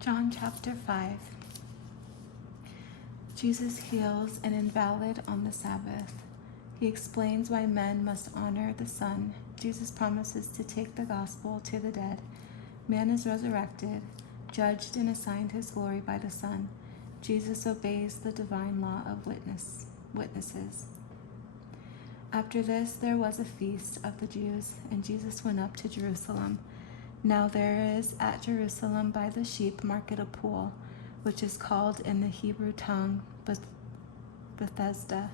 John chapter 5. Jesus heals an invalid on the Sabbath. He explains why men must honor the Son. Jesus promises to take the gospel to the dead. Man is resurrected, judged and assigned his glory by the Son. Jesus obeys the divine law of witnesses. After this, there was a feast of the Jews, and Jesus went up to Jerusalem. Now there is at Jerusalem by the sheep market a pool, which is called in the Hebrew tongue Bethesda,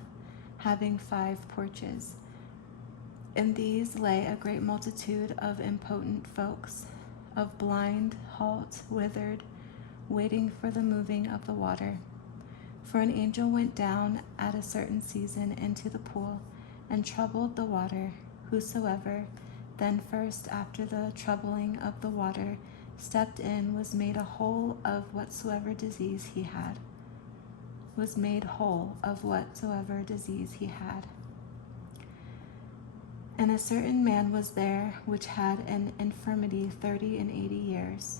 having 5 porches. In these lay a great multitude of impotent folks, of blind, halt, withered, waiting for the moving of the water. For an angel went down at a certain season into the pool, and troubled the water. Whosoever then first after the troubling of the water stepped in was made whole of whatsoever disease he had. And a certain man was there which had an infirmity 80 years.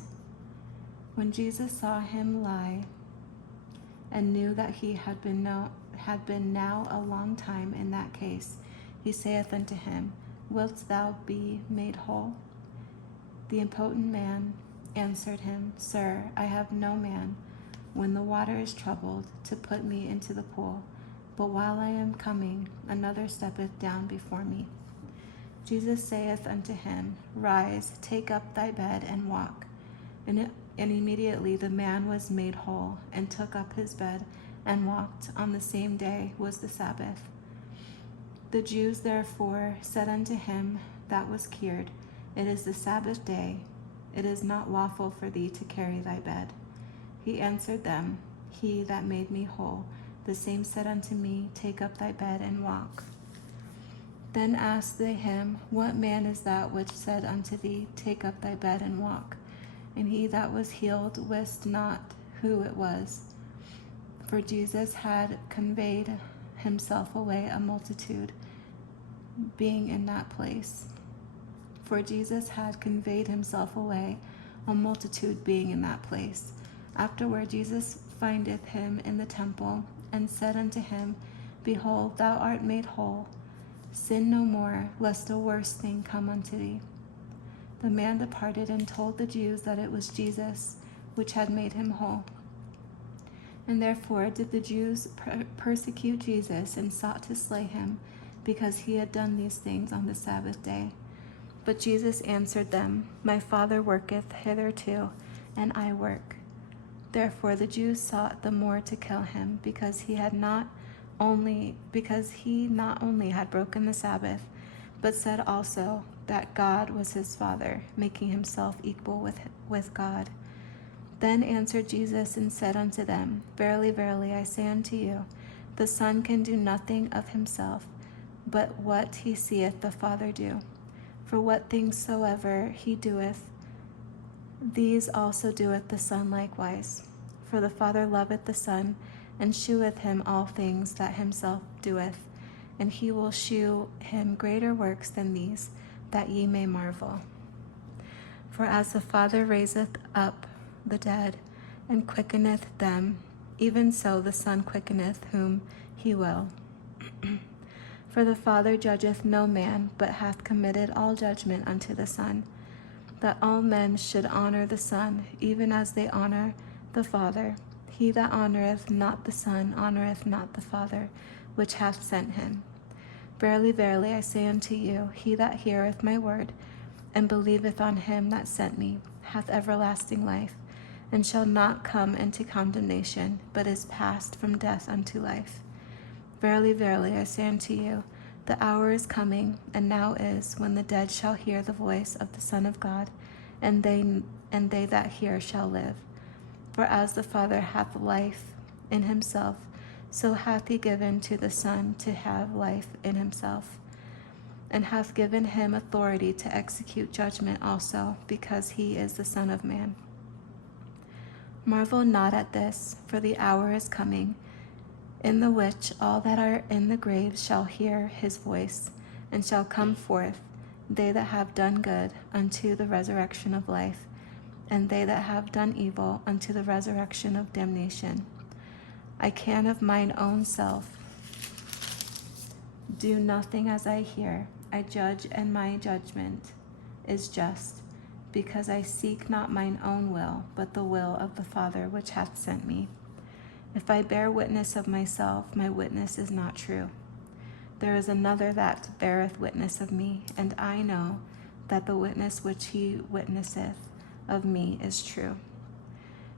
When Jesus saw him lie, and knew that he had been now a long time in that case, he saith unto him, Wilt thou be made whole? The impotent man answered him, Sir, I have no man, when the water is troubled, to put me into the pool. But while I am coming, another steppeth down before me. Jesus saith unto him, Rise, take up thy bed, and walk. And immediately the man was made whole, and took up his bed, and walked. On the same day was the Sabbath. The Jews therefore said unto him that was cured, It is the Sabbath day. It is not lawful for thee to carry thy bed. He answered them, He that made me whole, the same said unto me, Take up thy bed and walk. Then asked they him, What man is that which said unto thee, Take up thy bed and walk? And he that was healed wist not who it was, for Jesus had conveyed himself away a multitude, being in that place. Afterward Jesus findeth him in the temple, and said unto him, Behold, thou art made whole. Sin no more, lest a worse thing come unto thee. The man departed and told the Jews that it was Jesus which had made him whole. And therefore did the Jews persecute Jesus, and sought to slay him, because he had done these things on the Sabbath day. But Jesus answered them, My Father worketh hitherto, and I work. Therefore the Jews sought the more to kill him, because he not only had broken the Sabbath, but said also that God was his Father, making himself equal with God. Then answered Jesus and said unto them, Verily, verily, I say unto you, the Son can do nothing of himself, but what he seeth the Father do. For what things soever he doeth, these also doeth the Son likewise. For the Father loveth the Son, and sheweth him all things that himself doeth, and he will shew him greater works than these, that ye may marvel. For as the Father raiseth up the dead, and quickeneth them, even so the Son quickeneth whom he will. For the Father judgeth no man, but hath committed all judgment unto the Son, that all men should honor the Son, even as they honor the Father. He that honoreth not the Son honoreth not the Father, which hath sent him. Verily, verily, I say unto you, he that heareth my word, and believeth on him that sent me, hath everlasting life, and shall not come into condemnation, but is passed from death unto life. Verily, verily, I say unto you, the hour is coming, and now is, when the dead shall hear the voice of the Son of God, and they that hear shall live. For as the Father hath life in himself, so hath he given to the Son to have life in himself, and hath given him authority to execute judgment also, because he is the Son of Man. Marvel not at this, for the hour is coming, in the which all that are in the graves shall hear his voice, and shall come forth, they that have done good, unto the resurrection of life, and they that have done evil unto the resurrection of damnation. I can of mine own self do nothing as I hear. I judge, and my judgment is just, because I seek not mine own will, but the will of the Father which hath sent me. If I bear witness of myself, my witness is not true. There is another that beareth witness of me, and I know that the witness which he witnesseth of me is true.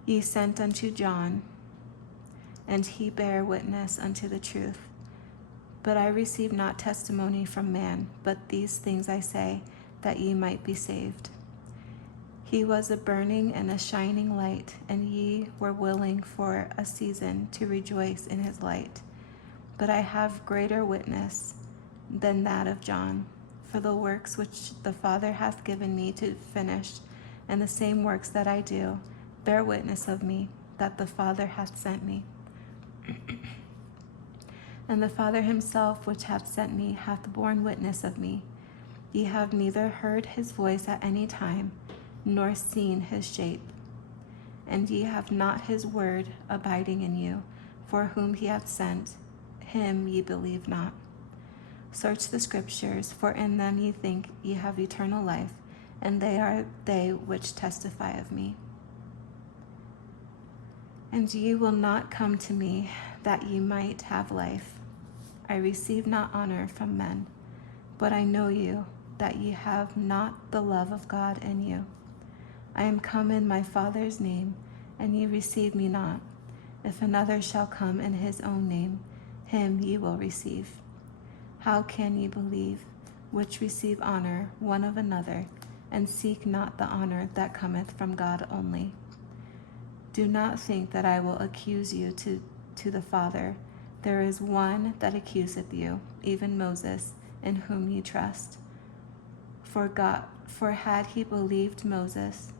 Ye sent unto John, and he bare witness unto the truth. But I receive not testimony from man, but these things I say, that ye might be saved. He was a burning and a shining light, and ye were willing for a season to rejoice in his light. But I have greater witness than that of John, for the works which the Father hath given me to finish, and the same works that I do, bear witness of me, that the Father hath sent me. And the Father himself which hath sent me hath borne witness of me. Ye have neither heard his voice at any time, nor seen his shape. And ye have not his word abiding in you, for whom he hath sent, him ye believe not. Search the scriptures, for in them ye think ye have eternal life, and they are they which testify of me. And ye will not come to me, that ye might have life. I receive not honor from men, but I know you, that ye have not the love of God in you. I am come in my Father's name, and ye receive me not. If another shall come in his own name, him ye will receive. How can ye believe, which receive honor one of another, and seek not the honor that cometh from God only? Do not think that I will accuse you to the Father. There is one that accuseth you, even Moses, in whom ye trust. For had ye believed Moses,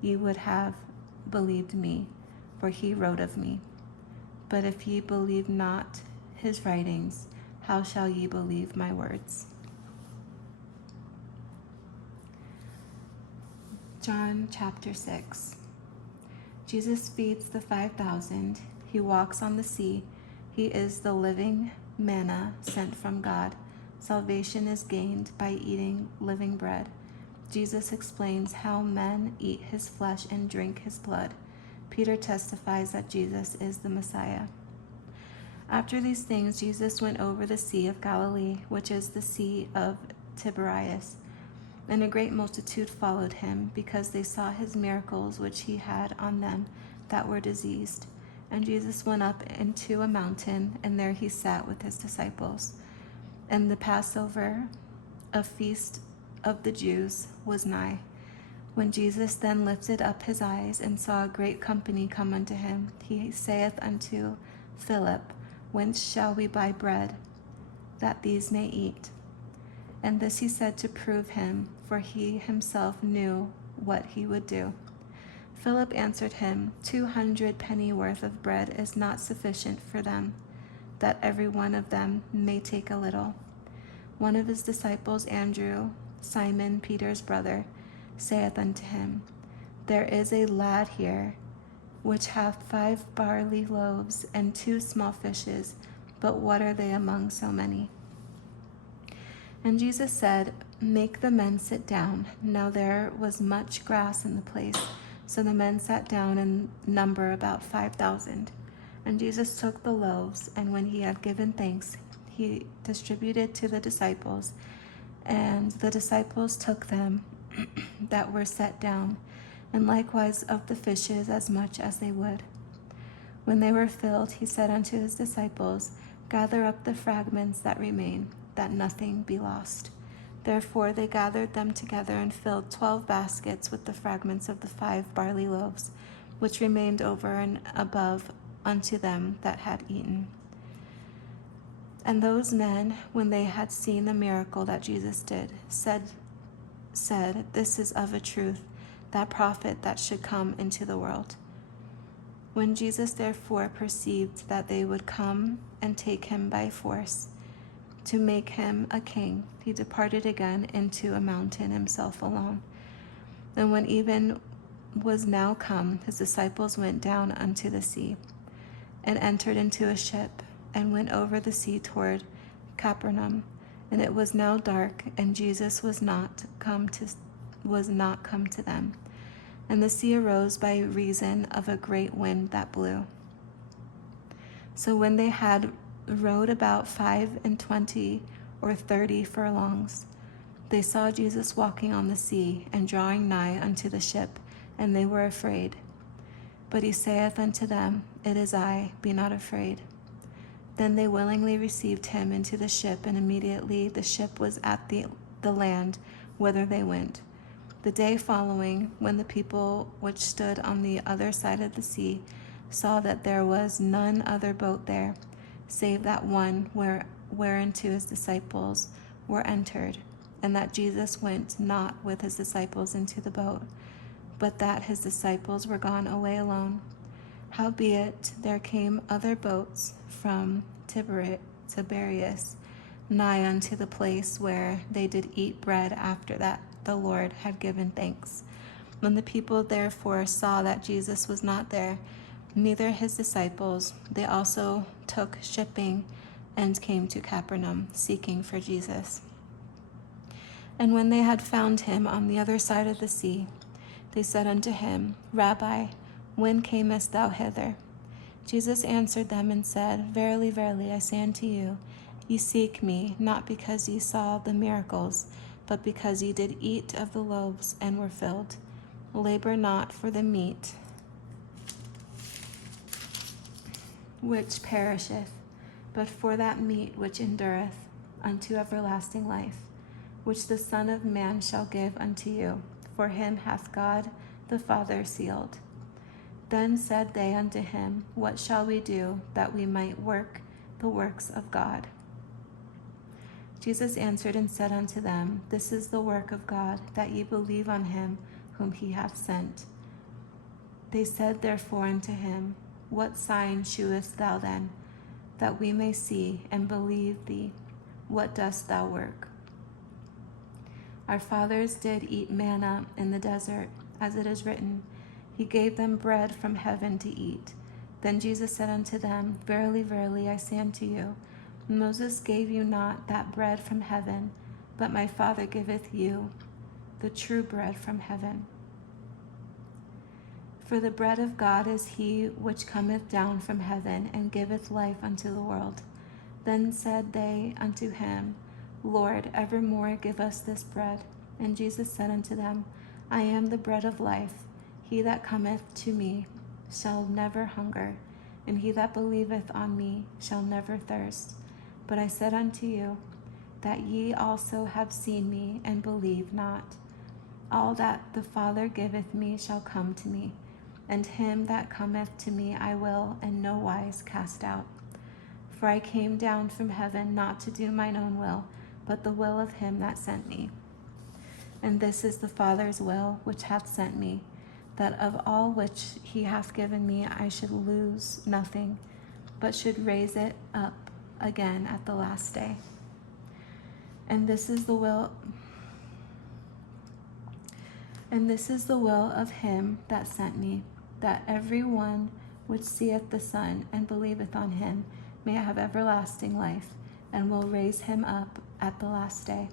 ye would have believed me, for he wrote of me. But if ye believe not his writings, how shall ye believe my words? John chapter 6. Jesus feeds the 5,000. He walks on the sea. He is the living manna sent from God. Salvation is gained by eating living bread. Jesus explains how men eat his flesh and drink his blood. Peter testifies that Jesus is the Messiah. After these things, Jesus went over the Sea of Galilee, which is the Sea of Tiberias. And a great multitude followed him, because they saw his miracles which he had on them that were diseased. And Jesus went up into a mountain, and there he sat with his disciples. And the Passover, a feast of the Jews, was nigh. When Jesus then lifted up his eyes, and saw a great company come unto him, he saith unto Philip, Whence shall we buy bread, that these may eat? And this he said to prove him, for he himself knew what he would do. Philip answered him, 200 pennyworth of bread is not sufficient for them, that every one of them may take a little. One of his disciples, Andrew, Simon Peter's brother, saith unto him, There is a lad here, which hath 5 barley loaves and 2 small fishes, but what are they among so many? And Jesus said, Make the men sit down. Now there was much grass in the place, so the men sat down in number about 5,000. And Jesus took the loaves, and when he had given thanks, he distributed to the disciples, and the disciples took them that were set down, and likewise of the fishes as much as they would. When they were filled, he said unto his disciples, Gather up the fragments that remain, that nothing be lost. Therefore they gathered them together and filled 12 baskets with the fragments of the 5 barley loaves, which remained over and above unto them that had eaten. And those men, when they had seen the miracle that Jesus did, said, This is of a truth that prophet that should come into the world. When Jesus therefore perceived that they would come and take him by force, to make him a king, he departed again into a mountain himself alone. And when even was now come, his disciples went down unto the sea, and entered into a ship, and went over the sea toward Capernaum. And it was now dark, and Jesus was not come to them. And the sea arose by reason of a great wind that blew. So when they had rowed about 25 or 30 furlongs, they saw Jesus walking on the sea, and drawing nigh unto the ship, and they were afraid. But he saith unto them, It is I, be not afraid. Then they willingly received him into the ship, and immediately the ship was at the land whither they went. The day following, when the people which stood on the other side of the sea saw that there was none other boat there, save that one whereinto his disciples were entered, and that Jesus went not with his disciples into the boat, but that his disciples were gone away alone. Howbeit there came other boats from Tiberias nigh unto the place where they did eat bread after that the Lord had given thanks. When the people therefore saw that Jesus was not there, neither his disciples, they also took shipping and came to Capernaum, seeking for Jesus. And when they had found him on the other side of the sea, they said unto him, Rabbi, when camest thou hither? Jesus answered them and said, Verily, verily, I say unto you, ye seek me, not because ye saw the miracles, but because ye did eat of the loaves and were filled. Labor not for the meat which perisheth, but for that meat which endureth unto everlasting life, which the Son of Man shall give unto you. For him hath God the Father sealed. Then said they unto him, What shall we do that we might work the works of God? Jesus answered and said unto them, This is the work of God, that ye believe on him whom he hath sent. They said therefore unto him, What sign shewest thou then, that we may see and believe thee? What dost thou work? Our fathers did eat manna in the desert, as it is written, He gave them bread from heaven to eat. Then Jesus said unto them, Verily, verily, I say unto you, Moses gave you not that bread from heaven, but my Father giveth you the true bread from heaven. For the bread of God is he which cometh down from heaven, and giveth life unto the world. Then said they unto him, Lord, evermore give us this bread. And Jesus said unto them, I am the bread of life. He that cometh to me shall never hunger, and he that believeth on me shall never thirst. But I said unto you, that ye also have seen me, and believe not. All that the Father giveth me shall come to me, and him that cometh to me I will in no wise cast out. For I came down from heaven not to do mine own will, but the will of him that sent me. And this is the Father's will which hath sent me, that of all which he hath given me I should lose nothing, but should raise it up again at the last day. And this is the will of him that sent me, that every one which seeth the Son and believeth on him may have everlasting life, and will raise him up at the last day.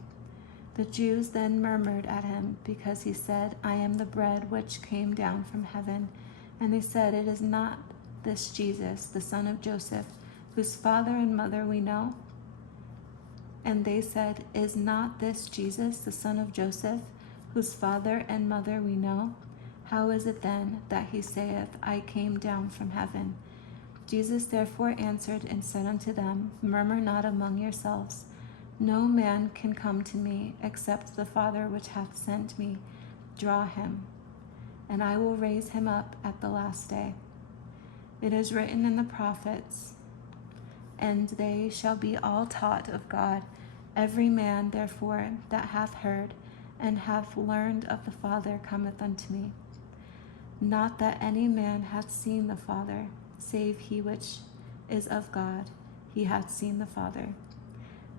The Jews then murmured at him, because he said, I am the bread which came down from heaven. And they said, It is not this Jesus, the son of Joseph, whose father and mother we know? And they said, Is not this Jesus, the son of Joseph, whose father and mother we know? How is it then that he saith, I came down from heaven? Jesus therefore answered and said unto them, Murmur not among yourselves. No man can come to me, except the Father which hath sent me draw him, and I will raise him up at the last day. It is written in the prophets, and they shall be all taught of God. Every man therefore that hath heard and hath learned of the Father cometh unto me. Not that any man hath seen the Father, save he which is of God, he hath seen the Father.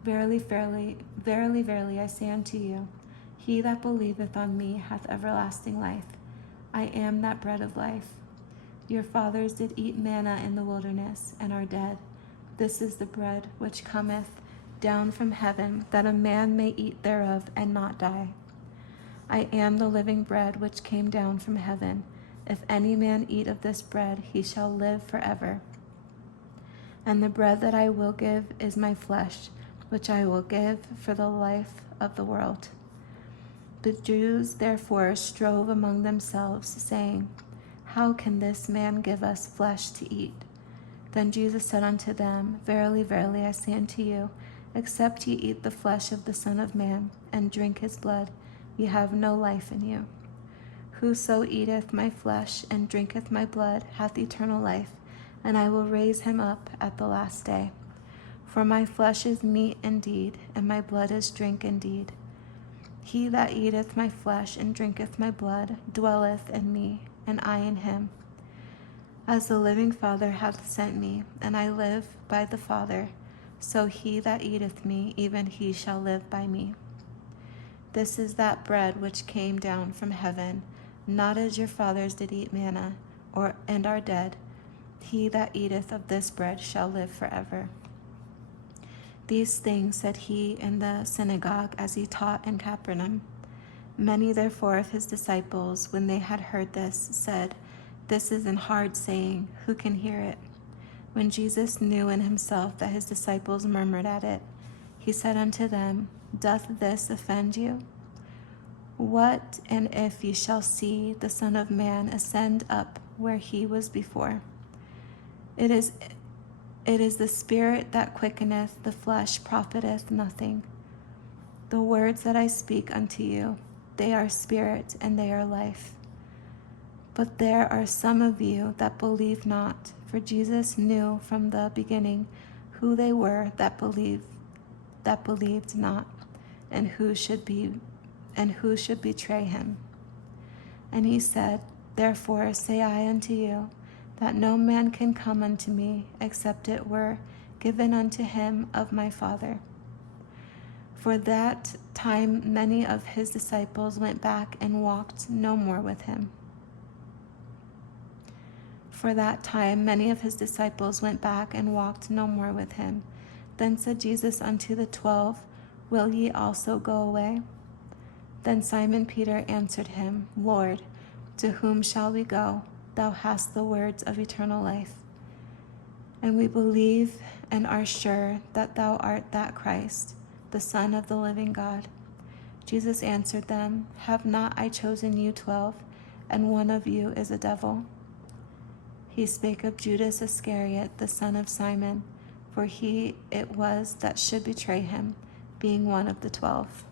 Verily, verily, verily, I say unto you, He that believeth on me hath everlasting life. I am that bread of life. Your fathers did eat manna in the wilderness, and are dead. This is the bread which cometh down from heaven, that a man may eat thereof and not die. I am the living bread which came down from heaven. If any man eat of this bread, he shall live forever. And the bread that I will give is my flesh, which I will give for the life of the world. The Jews therefore strove among themselves, saying, How can this man give us flesh to eat? Then Jesus said unto them, Verily, verily, I say unto you, except ye eat the flesh of the Son of Man, and drink his blood, ye have no life in you. Whoso eateth my flesh and drinketh my blood hath eternal life, and I will raise him up at the last day. For my flesh is meat indeed, and my blood is drink indeed. He that eateth my flesh and drinketh my blood dwelleth in me, and I in him. As the living Father hath sent me, and I live by the Father, so he that eateth me, even he shall live by me. This is that bread which came down from heaven, not as your fathers did eat manna, and are dead. He that eateth of this bread shall live forever. These things said he in the synagogue as he taught in Capernaum. Many therefore of his disciples, when they had heard this, said, This is an hard saying, who can hear it? When Jesus knew in himself that his disciples murmured at it, he said unto them, Doth this offend you? What and if ye shall see the Son of Man ascend up where he was before? It is the Spirit that quickeneth, the flesh profiteth nothing. The words that I speak unto you, they are spirit and they are life. But there are some of you that believe not, for Jesus knew from the beginning who they were that believed not, and who should betray him. And he said, Therefore say I unto you, that no man can come unto me, except it were given unto him of my Father. For that time many of his disciples went back and walked no more with him. Then said Jesus unto the 12, Will ye also go away? Then Simon Peter answered him, Lord, to whom shall we go? Thou hast the words of eternal life. And we believe and are sure that thou art that Christ, the Son of the living God. Jesus answered them, Have not I chosen you 12, and one of you is a devil? He spake of Judas Iscariot, the son of Simon, for he it was that should betray him, being one of the 12.